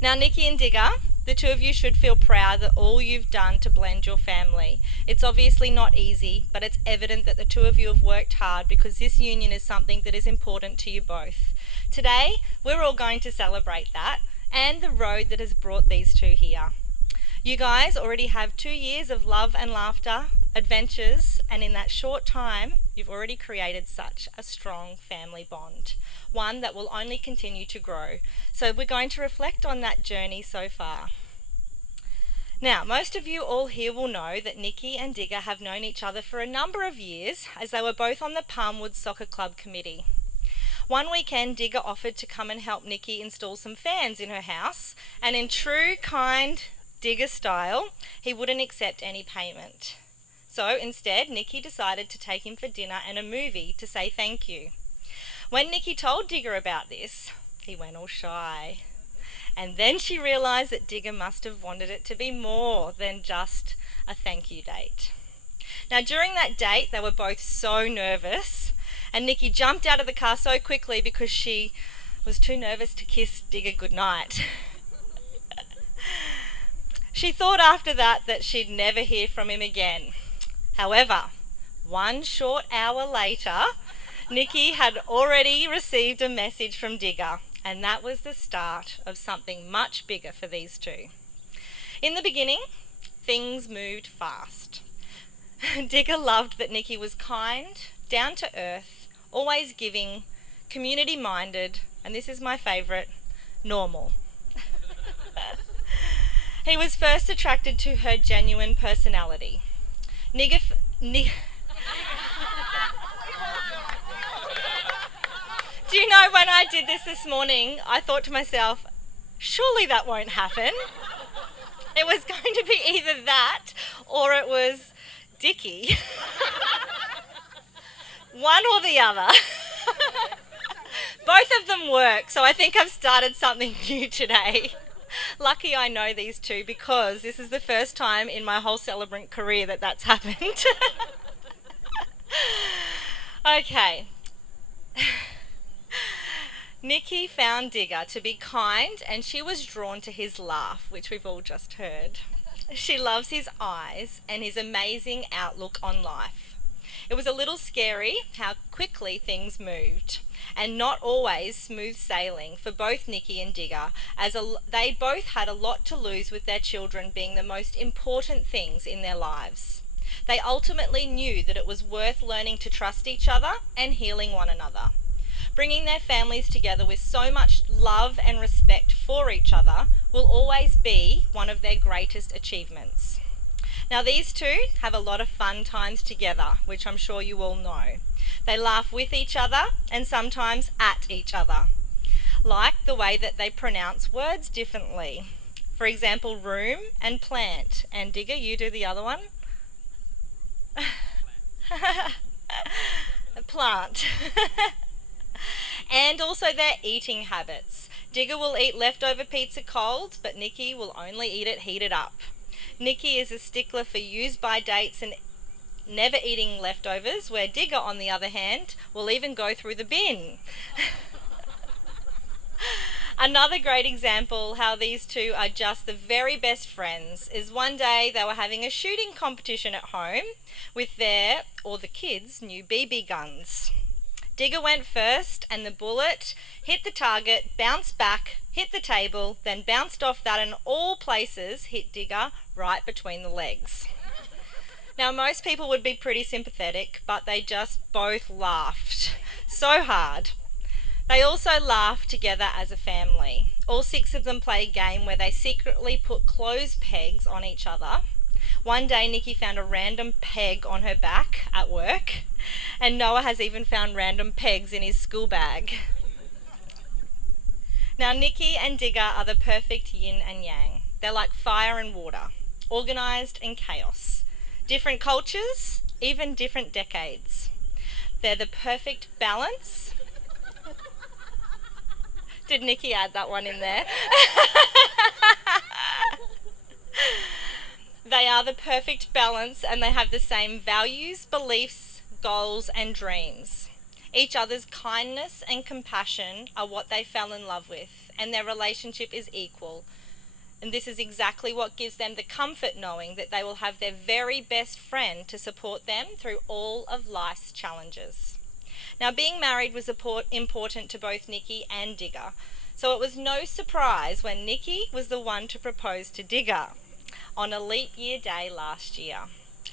Now, Nikki and Digger, the two of you should feel proud that all you've done to blend your family. It's obviously not easy, but it's evident that the two of you have worked hard because this union is something that is important to you both. Today, we're all going to celebrate that and the road that has brought these two here. You guys already have 2 years of love and laughter, adventures, and in that short time, you've already created such a strong family bond, one that will only continue to grow. So we're going to reflect on that journey so far. Now, most of you all here will know that Nikki and Digger have known each other for a number of years as they were both on the Palmwood Soccer Club committee. One weekend, Digger offered to come and help Nikki install some fans in her house, and in true, kind Digger style, he wouldn't accept any payment. So instead, Nikki decided to take him for dinner and a movie to say thank you. When Nikki told Digger about this, he went all shy. And then she realised that Digger must have wanted it to be more than just a thank you date. Now, during that date, they were both so nervous, and Nikki jumped out of the car so quickly because she was too nervous to kiss Digger goodnight. She thought after that she'd never hear from him again. However, 1 short hour later, Nikki had already received a message from Digger, and that was the start of something much bigger for these two. In the beginning, things moved fast. Digger loved that Nikki was kind, down to earth, always giving, community-minded, and this is my favourite, normal. He was first attracted to her genuine personality. Do you know, when I did this morning, I thought to myself, surely that won't happen. It was going to be either that or it was Dickie. One or the other. Both of them work, so I think I've started something new today. Lucky I know these two because this is the first time in my whole celebrant career that that's happened. Okay. Nikki found Digger to be kind and she was drawn to his laugh, which we've all just heard. She loves his eyes and his amazing outlook on life. It was a little scary how quickly things moved, and not always smooth sailing for both Nikki and Digger, as they both had a lot to lose with their children being the most important things in their lives. They ultimately knew that it was worth learning to trust each other and healing one another. Bringing their families together with so much love and respect for each other will always be one of their greatest achievements. Now, these two have a lot of fun times together, which I'm sure you all know. They laugh with each other and sometimes at each other, like the way that they pronounce words differently. For example, room and plant. And Digger, you do the other one. Plant. And also their eating habits. Digger will eat leftover pizza cold, but Nikki will only eat it heated up. Nikki is a stickler for use-by dates and never eating leftovers, where Digger, on the other hand, will even go through the bin. Another great example how these two are just the very best friends is one day they were having a shooting competition at home with their, or the kids' new BB guns. Digger went first and the bullet hit the target, bounced back, hit the table, then bounced off that and all places hit Digger right between the legs. Now, most people would be pretty sympathetic, but they just both laughed so hard. They also laugh together as a family. All 6 of them play a game where they secretly put clothes pegs on each other. One day, Nikki found a random peg on her back at work, and Noah has even found random pegs in his school bag. Now, Nikki and Digger are the perfect yin and yang. They're like fire and water, organised and chaos. Different cultures, even different decades. They're the perfect balance. Did Nikki add that one in there? They are the perfect balance and they have the same values, beliefs, goals and dreams. Each other's kindness and compassion are what they fell in love with, and their relationship is equal. And this is exactly what gives them the comfort knowing that they will have their very best friend to support them through all of life's challenges. Now, being married was important to both Nikki and Digger, so it was no surprise when Nikki was the one to propose to Digger on a leap year day last year.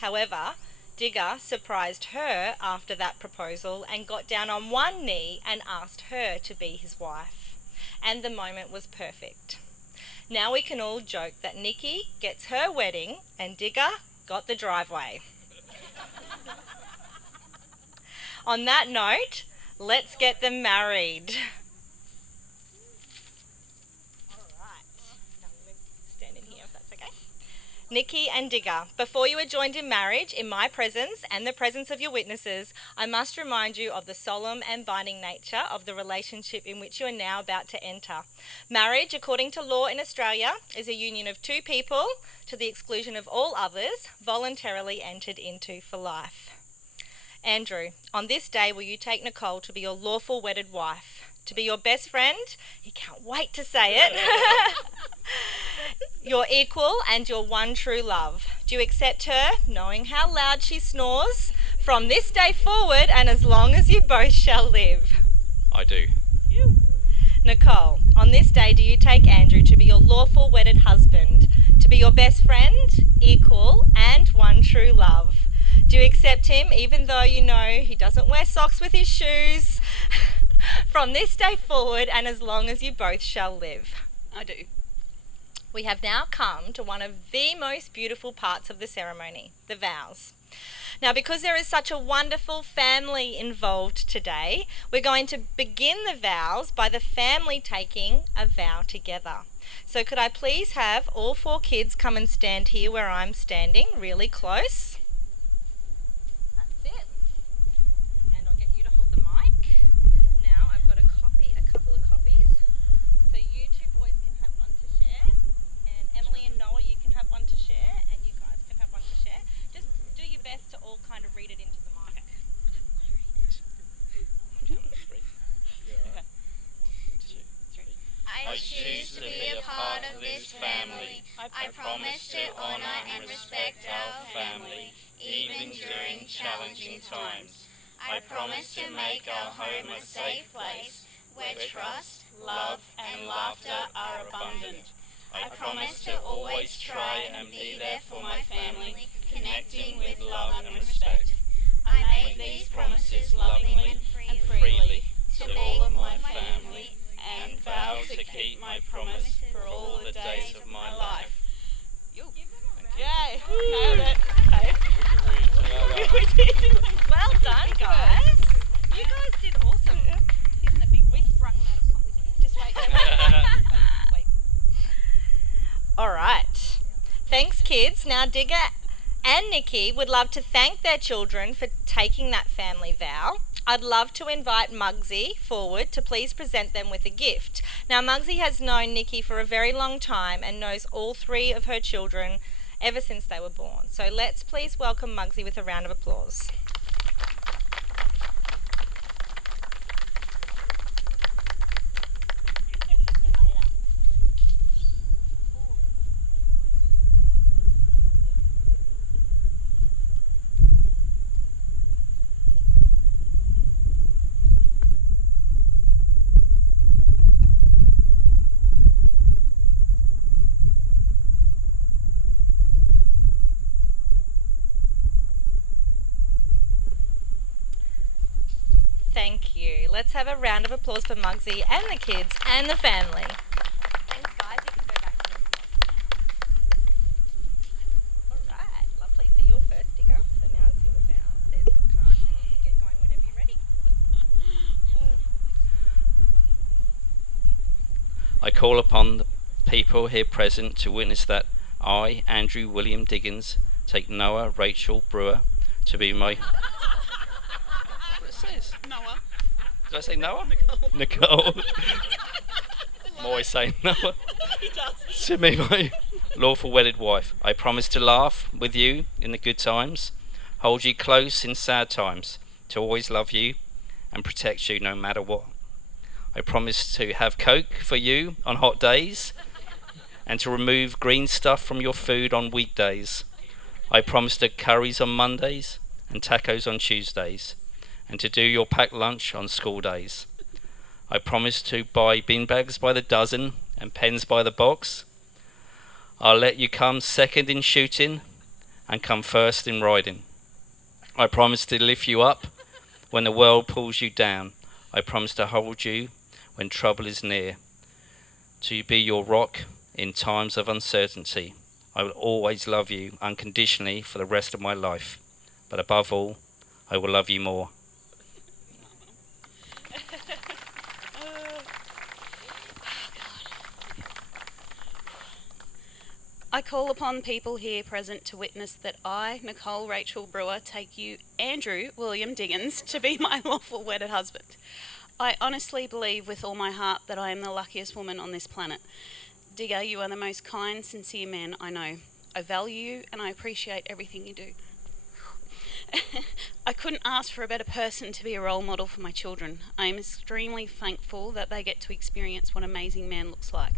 However, Digger surprised her after that proposal and got down on one knee and asked her to be his wife. And the moment was perfect. Now we can all joke that Nikki gets her wedding and Digger got the driveway. On that note, let's get them married. Nikki and Digger, before you are joined in marriage, in my presence and the presence of your witnesses, I must remind you of the solemn and binding nature of the relationship in which you are now about to enter. Marriage, according to law in Australia, is a union of two people, to the exclusion of all others, voluntarily entered into for life. Andrew, on this day will you take Nicole to be your lawful wedded wife, to be your best friend? You can't wait to say it. Your equal and your one true love. Do you accept her, knowing how loud she snores, from this day forward and as long as you both shall live? I do. Nicole, on this day do you take Andrew to be your lawful wedded husband, to be your best friend, equal and one true love? Do you accept him even though you know he doesn't wear socks with his shoes, from this day forward and as long as you both shall live? I do. We have now come to one of the most beautiful parts of the ceremony, the vows. Now, because there is such a wonderful family involved today, we're going to begin the vows by the family taking a vow together. So could I please have all four kids come and stand here where I'm standing, really close? That's it. And I'll get you to hold the mic. Now I've got a couple of copies. So you two boys can have one to share, and Emily and Noah, you can have one to share, and you guys can have one to share. Just do your best to all kind of read it into the mic. I choose to be a part of this family. I promise to honour and respect our family, even during challenging times. I promise to make our home a safe place, where trust, love and laughter are abundant. I promise to always try and be there for my family, connecting with love and respect. I make these promises lovingly and freely to all of my family, and vow to keep my promise for all the days of my life. Yay! Nailed it. Okay. Well done, guys. You guys did awesome. Isn't it big? We sprung them out of public. Just wait. Wait. All right. Thanks, kids. Now, Digger and Nikki would love to thank their children for taking that family vow. I'd love to invite Muggsy forward to please present them with a gift. Now, Muggsy has known Nikki for a very long time and knows all three of her children ever since they were born. So let's please welcome Muggsy with a round of applause. Thank you. Let's have a round of applause for Muggsy and the kids and the family. Thanks, guys. You can go back to your spots. All right, lovely. So you're first, Digger. So now it's your vows. There's your card, and you can get going whenever you're ready. I call upon the people here present to witness that I, Andrew William Diggins, take Noah Rachel Brewer to be my... What it says? Noah. Did I say Noah? Nicole. Nicole. I'm always saying Noah. He does. To be my lawful wedded wife. I promise to laugh with you in the good times, hold you close in sad times, to always love you and protect you no matter what. I promise to have Coke for you on hot days and to remove green stuff from your food on weekdays. I promise to curries on Mondays and tacos on Tuesdays and to do your packed lunch on school days. I promise to buy beanbags by the dozen and pens by the box. I'll let you come second in shooting and come first in riding. I promise to lift you up when the world pulls you down. I promise to hold you when trouble is near, to be your rock in times of uncertainty. I will always love you unconditionally for the rest of my life, but above all, I will love you more. I call upon people here present to witness that I, Nicole Rachel Brewer, take you, Andrew William Diggins, to be my lawful wedded husband. I honestly believe with all my heart that I am the luckiest woman on this planet. Digger, you are the most kind, sincere man I know. I value you and I appreciate everything you do. I couldn't ask for a better person to be a role model for my children. I am extremely thankful that they get to experience what an amazing man looks like.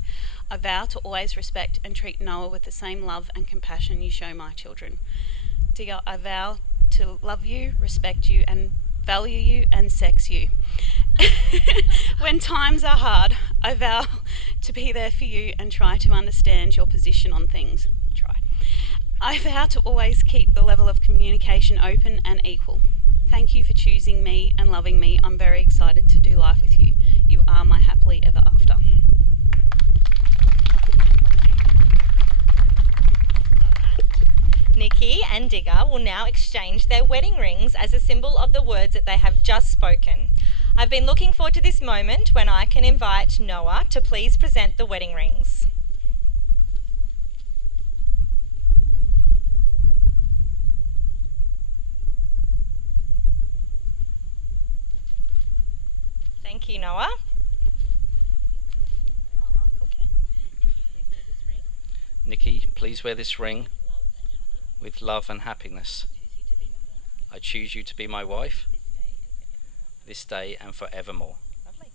I vow to always respect and treat Noah with the same love and compassion you show my children. Digger, I vow to love you, respect you, and value you and sex you. When times are hard, I vow to be there for you and try to understand your position on things. I vow to always keep the level of communication open and equal. Thank you for choosing me and loving me. I'm very excited to do life with you. You are my happily ever after. Nikki and Digger will now exchange their wedding rings as a symbol of the words that they have just spoken. I've been looking forward to this moment when I can invite Noah to please present the wedding rings. Thank you, Noah. Nikki, please wear this ring with love and happiness. I choose you to be my wife this day and forevermore. Lovely.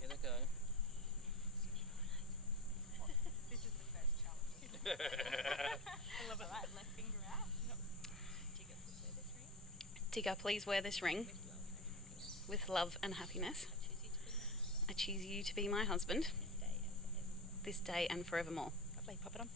Here they go. Digger, please wear this ring with love and happiness. I choose you to be my husband this day and forevermore. Lovely, pop it on.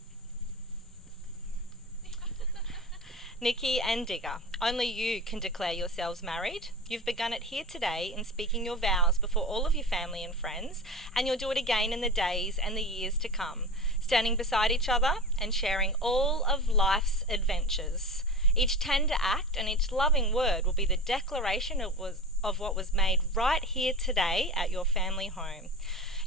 Nikki and Digger, only you can declare yourselves married. You've begun it here today in speaking your vows before all of your family and friends, and you'll do it again in the days and the years to come, standing beside each other and sharing all of life's adventures. Each tender act and each loving word will be the declaration of what was made right here today at your family home.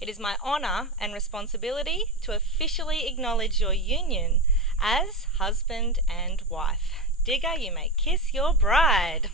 It is my honour and responsibility to officially acknowledge your union as husband and wife. Digger, you may kiss your bride.